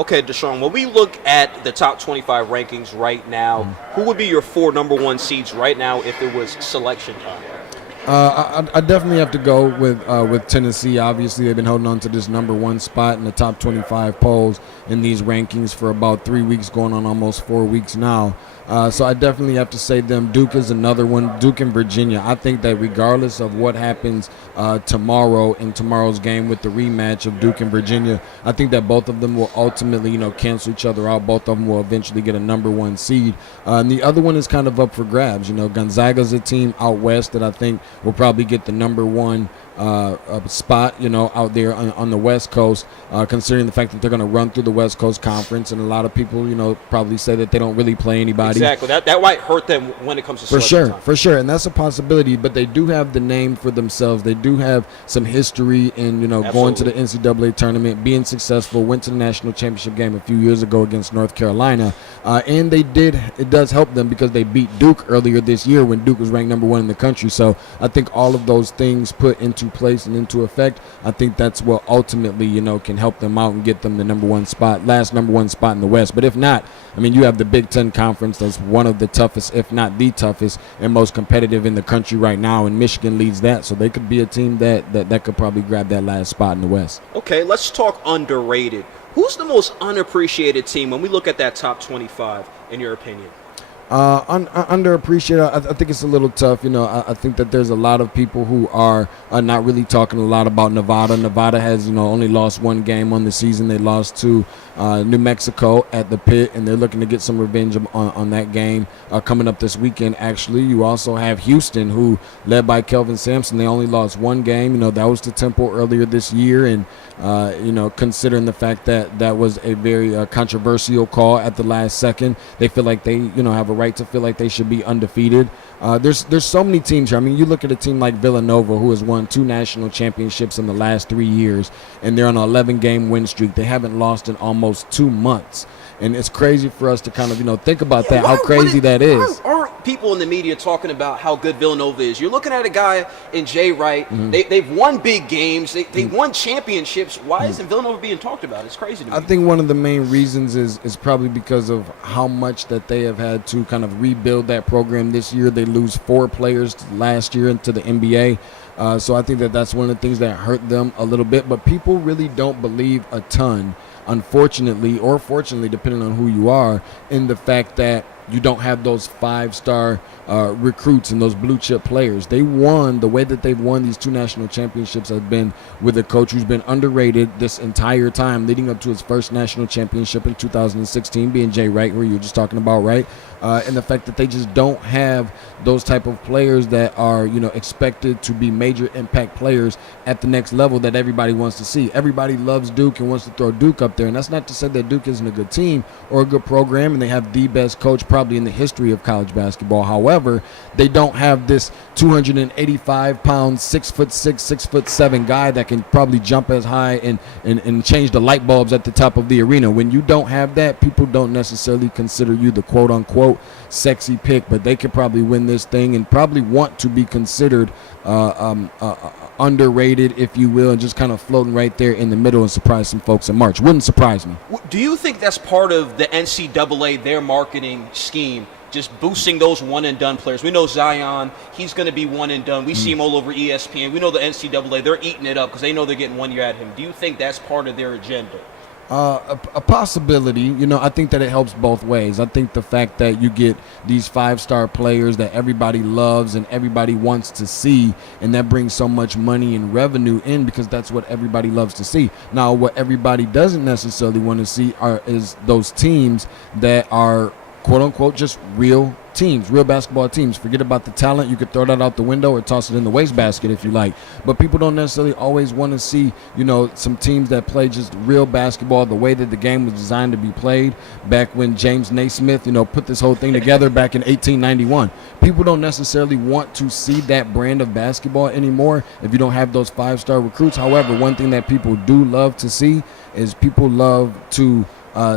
Okay, Deshaun, when we look at the top 25 rankings right now, who would be your 4 number 1 seeds right now if it was selection time? I definitely have to go with Tennessee. Obviously, they've been holding on to this number 1 spot in the top 25 polls in these rankings for about 3 weeks, going on almost 4 weeks now. So I definitely have to say them. Duke is another one. Duke and Virginia. I think that regardless of what happens tomorrow in tomorrow's game with the rematch of Duke and Virginia, I think that both of them will ultimately, cancel each other out. Both of them will eventually get a number 1 seed. And the other one is kind of up for grabs. Gonzaga's a team out west that I think will probably get the number 1 spot, out there on the West Coast, considering the fact that they're going to run through the West Coast Conference, and a lot of people, probably say that they don't really play anybody. Exactly. That might hurt them when it comes to for sure, and that's a possibility. But they do have the name for themselves. They do have some history in, going to the NCAA tournament, being successful. Went to the national championship game a few years ago against North Carolina, and it does help them because they beat Duke earlier this year when Duke was ranked number 1 in the country. So I think all of those things put into place and into effect, I think that's what ultimately, can help them out and get them the number 1 spot, last number 1 spot in the West. But if not, you have the Big Ten Conference that's one of the toughest, if not the toughest, and most competitive in the country right now, and Michigan leads that. So they could be a team that could probably grab that last spot in the West. Okay, let's talk underrated. Who's the most unappreciated team when we look at that top 25, in your opinion? Underappreciated. I think it's a little tough. I think that there's a lot of people who are not really talking a lot about Nevada. Nevada has, only lost 1 game on the season. They lost to New Mexico at the Pit, and they're looking to get some revenge on that game coming up this weekend. Actually, you also have Houston, who led by Kelvin Sampson. They only lost 1 game. That was to Temple earlier this year, and considering the fact that that was a very controversial call at the last second, they feel like they, have a right to feel like they should be undefeated. There's so many teams here. You look at a team like Villanova, who has won 2 national championships in the last 3 years, and they're on an 11-game win streak. They haven't lost in almost 2 months. And it's crazy for us to kind of, think about that, how crazy that is. Aren't people in the media talking about how good Villanova is? You're looking at a guy in Jay Wright. Mm-hmm. They've won big games. They won championships. Why isn't Villanova being talked about? It's crazy to me. I think one of the main reasons is probably because of how much that they have had to kind of rebuild that program this year. They lose 4 players last year into the NBA. So I think that that's one of the things that hurt them a little bit. But people really don't believe a ton, unfortunately or fortunately, depending on who you are, in the fact that you don't have those 5-star recruits and those blue chip players. They won, the way that they've won these 2 national championships has been with a coach who's been underrated this entire time, leading up to his first national championship in 2016, being Jay Wright, who you were just talking about, right? And the fact that they just don't have those type of players that are, expected to be major impact players at the next level that everybody wants to see. Everybody loves Duke and wants to throw Duke up there, and that's not to say that Duke isn't a good team or a good program, and they have the best coach probably in the history of college basketball. However, they don't have this 285-pound, 6'6", 6'7" guy that can probably jump as high and change the light bulbs at the top of the arena. When you don't have that, people don't necessarily consider you the quote-unquote sexy pick, but they could probably win this thing and probably want to be considered underrated, if you will, and just kind of floating right there in the middle and surprise some folks in March. Wouldn't surprise me. Do you think that's part of the NCAA, their marketing scheme, just boosting those one-and-done players? We know Zion, he's going to be one-and-done. We see him all over ESPN. We know the NCAA, they're eating it up because they know they're getting 1 year at him. Do you think that's part of their agenda? A possibility. I think that it helps both ways. I think the fact that you get these 5-star players that everybody loves and everybody wants to see, and that brings so much money and revenue in because that's what everybody loves to see. Now, what everybody doesn't necessarily want to see is those teams that are quote-unquote just real teams, real basketball teams. Forget about the talent. You could throw that out the window or toss it in the wastebasket if you like. But people don't necessarily always want to see, some teams that play just real basketball the way that the game was designed to be played back when James Naismith, put this whole thing together back in 1891. People don't necessarily want to see that brand of basketball anymore if you don't have those 5-star recruits. However, one thing that people do love to see is people love to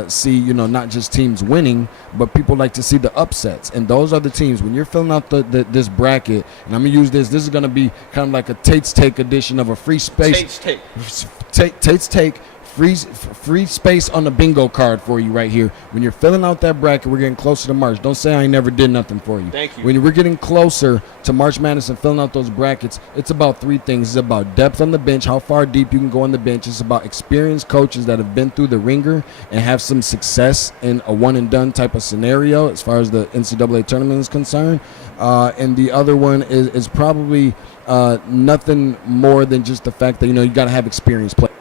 see, not just teams winning, but people like to see the upsets. And those are the teams, when you're filling out this bracket, and I'm going to use this is going to be kind of like a Tate's Take edition of a free space. Tate's Take. Tate's Take free space on the bingo card for you right here. When you're filling out that bracket, we're getting closer to March. Don't say I never did nothing for you. Thank you. When we're getting closer to March Madness and filling out those brackets, it's about three things. It's about depth on the bench, how far deep you can go on the bench. It's about experienced coaches that have been through the ringer and have some success in a one-and-done type of scenario as far as the NCAA tournament is concerned. And the other one is probably nothing more than just the fact that, you got to have experienced players.